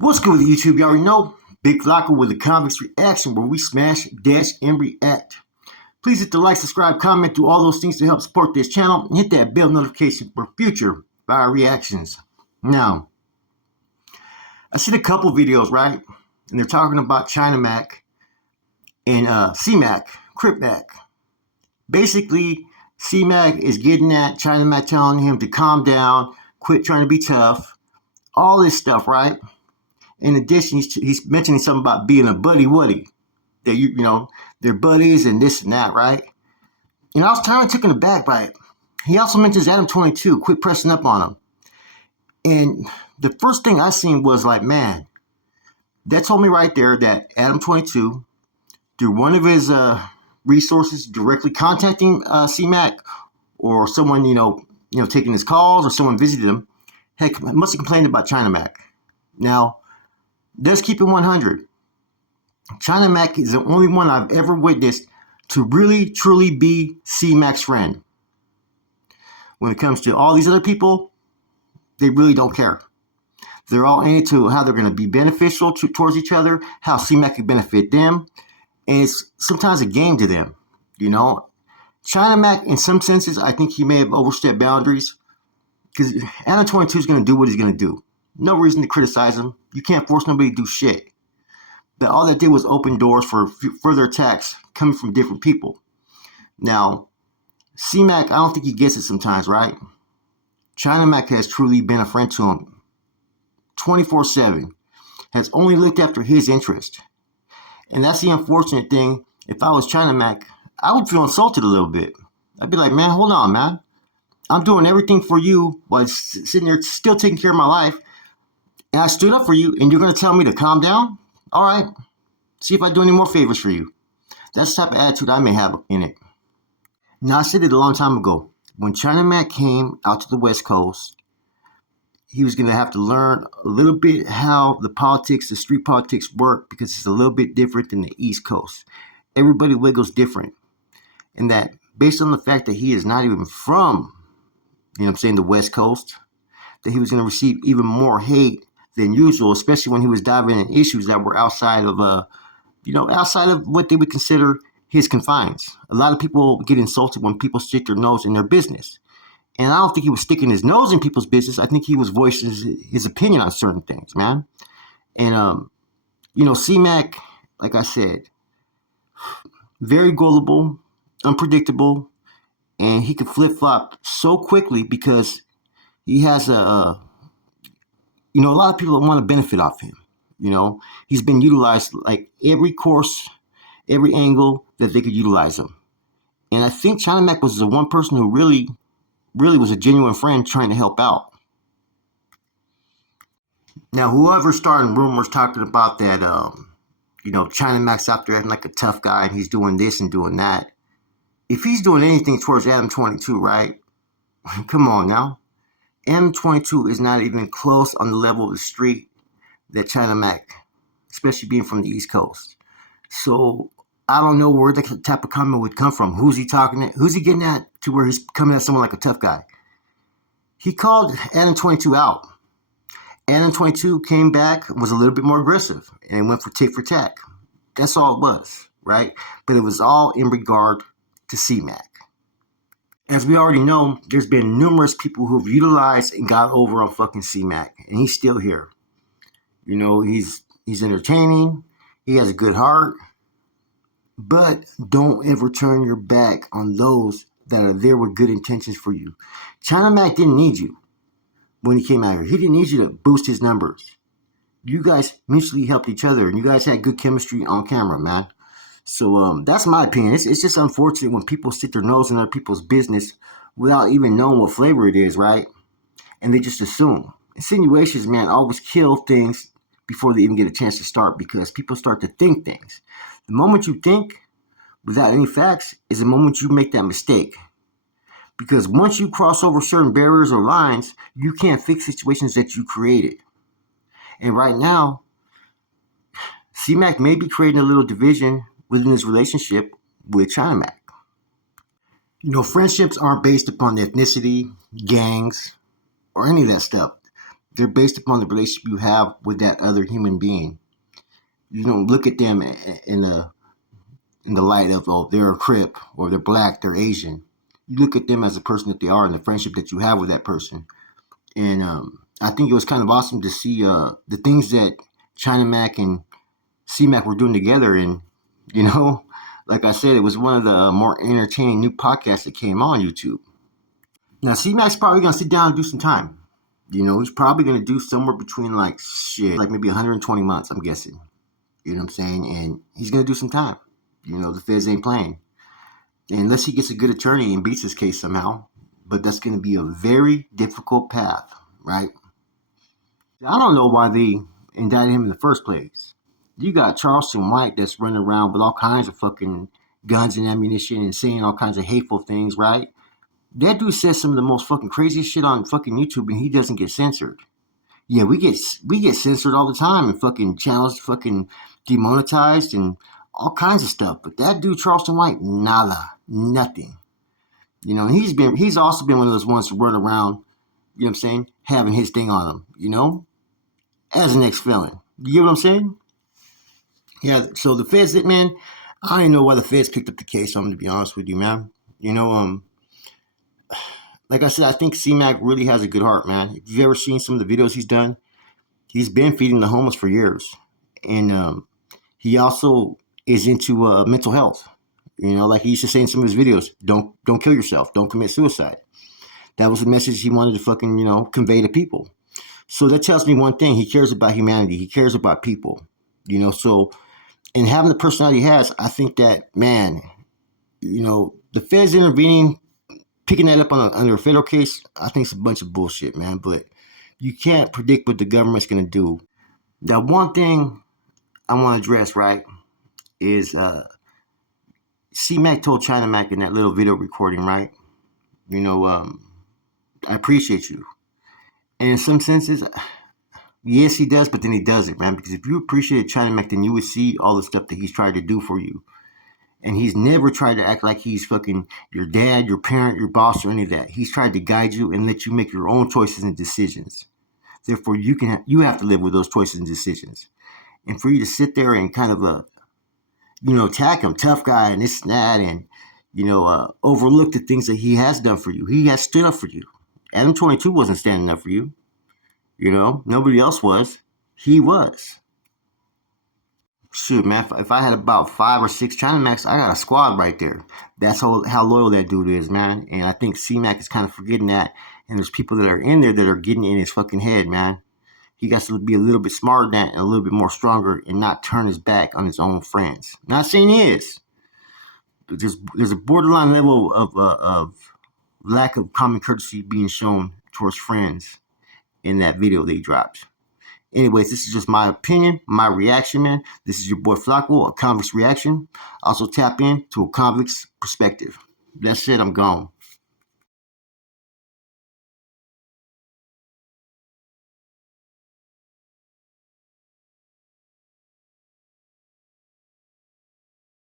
What's good with YouTube? You already know. Big Flocko with the Convicts Reaction, where we smash, dash, and react. Please hit the like, subscribe, comment, do all those things to help support this channel, and hit that bell notification for future fire reactions. Now, I seen a couple videos, right? And they're talking about China Mac and C-Mac, Crip Mac. Basically, C-Mac is getting at China Mac, telling him to calm down, quit trying to be tough, all this stuff, right? In addition, he's mentioning something about being a buddy-wuddy. That you know, they're buddies and this and that, right? And I was kind of taken aback by it. He also mentions Adam 22, quit pressing up on him. And the first thing I seen was like, man, that told me right there that Adam 22, through one of his resources, directly contacting C-Mac or someone, taking his calls or someone visited him, must have complained about China Mac. Now, let's keep it 100. China Mac is the only one I've ever witnessed to really, truly be C-Mac's friend. When it comes to all these other people, they really don't care. They're all in it to how they're going to be beneficial towards each other, how C-Mac can benefit them, and it's sometimes a game to them, China Mac, in some senses, I think he may have overstepped boundaries, because Adam 22 is going to do what he's going to do. No reason to criticize him. You can't force nobody to do shit. But all that did was open doors for further attacks coming from different people. Now, C-Mac, I don't think he gets it sometimes, right? China Mac has truly been a friend to him 24/7, has only looked after his interest. And that's the unfortunate thing. If I was China Mac, I would feel insulted a little bit. I'd be like, man, hold on, man. I'm doing everything for you while sitting there still taking care of my life. And I stood up for you, and you're going to tell me to calm down? All right. See if I do any more favors for you. That's the type of attitude I may have in it. Now, I said it a long time ago. When China Mac came out to the West Coast, he was going to have to learn a little bit how the street politics work, because it's a little bit different than the East Coast. Everybody wiggles different. And that based on the fact that he is not even from, the West Coast, that he was going to receive even more hate than usual, especially when he was diving in issues that were outside of what they would consider his confines. A lot of people get insulted when people stick their nose in their business. And I don't think he was sticking his nose in people's business. I think he was voicing his opinion on certain things, man. And, C-Mac, like I said, very gullible, unpredictable, and he could flip-flop so quickly because he has a lot of people want to benefit off him. He's been utilized like every course, every angle that they could utilize him. And I think China Mac was the one person who really was a genuine friend trying to help out. Now, whoever's starting rumors talking about that, China Mac's out there acting like a tough guy and he's doing this and doing that. If he's doing anything towards Adam 22, right? Come on now. Adam 22 is not even close on the level of the street that China Mac, especially being from the East Coast. So I don't know where the type of comment would come from. Who's he talking at? Who's he getting at to where he's coming at someone like a tough guy? He called Adam 22 out. Adam 22 came back, was a little bit more aggressive, and went for tit for tat. That's all it was, right? But it was all in regard to C-Mac. As we already know, there's been numerous people who've utilized and got over on fucking C-Mac, and he's still here. He's entertaining. He has a good heart. But don't ever turn your back on those that are there with good intentions for you. China Mac didn't need you when he came out here. He didn't need you to boost his numbers. You guys mutually helped each other, and you guys had good chemistry on camera, man. So that's my opinion. It's just unfortunate when people stick their nose in other people's business without even knowing what flavor it is, right? And they just assume. Insinuations, man, always kill things before they even get a chance to start, because people start to think things. The moment you think without any facts is the moment you make that mistake. Because once you cross over certain barriers or lines, you can't fix situations that you created. And right now, C-Mac may be creating a little division within his relationship with China Mac. Friendships aren't based upon ethnicity, gangs, or any of that stuff. they're based upon the relationship you have with that other human being. You don't look at them in the light of, oh, they're a Crip or they're black, they're Asian. You look at them as the person that they are and the friendship that you have with that person. And I think it was kind of awesome to see the things that China Mac and C-Mac were doing together. And, you know, like I said, it was one of the more entertaining new podcasts that came on YouTube. Now, C-Mac's probably going to sit down and do some time. You know, he's probably going to do somewhere between like maybe 120 months, I'm guessing. You know what I'm saying? And he's going to do some time. You know, the feds ain't playing. Unless he gets a good attorney and beats his case somehow. But that's going to be a very difficult path, right? I don't know why they indicted him in the first place. You got Charleston White that's running around with all kinds of fucking guns and ammunition and saying all kinds of hateful things, right? That dude says some of the most fucking craziest shit on fucking YouTube and he doesn't get censored. Yeah, we get censored all the time and fucking channels fucking demonetized and all kinds of stuff. But that dude, Charleston White, nada, nothing. You know, he's also been one of those ones to run around, you know what I'm saying, having his thing on him, you know, as an ex-felon. You get what I'm saying? Yeah, so the feds, man, I don't know why the feds picked up the case, I'm going to be honest with you, man. You know, like I said, I think C-Mac really has a good heart, man. If you've ever seen some of the videos he's done, he's been feeding the homeless for years. And he also is into mental health. You know, like he used to say in some of his videos, don't kill yourself. Don't commit suicide. That was the message he wanted to fucking, you know, convey to people. So that tells me one thing. He cares about humanity. He cares about people. You know, so, and having the personality he has, I think that, man, you know, the feds intervening, picking that up under a federal case, I think it's a bunch of bullshit, man. But you can't predict what the government's going to do. Now, one thing I want to address, right, is C-Mac told China Mac in that little video recording, right, you know, I appreciate you. And in some senses, yes, he does, but then he doesn't, man. Because if you appreciated China Mac, then you would see all the stuff that he's tried to do for you. And he's never tried to act like he's fucking your dad, your parent, your boss, or any of that. He's tried to guide you and let you make your own choices and decisions. Therefore, you have to live with those choices and decisions. And for you to sit there and kind of, you know, attack him, tough guy, and this and that, and, you know, overlook the things that he has done for you. He has stood up for you. Adam 22 wasn't standing up for you. You know, nobody else was. He was. Shoot, man, if I had about 5 or 6 China Macs, I got a squad right there. That's how loyal that dude is, man. And I think C-Mac is kind of forgetting that. And there's people that are in there that are getting in his fucking head, man. He got to be a little bit smarter than that and a little bit more stronger and not turn his back on his own friends. Not saying he is. But there's a borderline level of lack of common courtesy being shown towards friends in that video they dropped. Anyways, this is just my opinion, my reaction, man. This is your boy Flacco, a convict's reaction. Also tap in to a convict's perspective. That's it, I'm gone.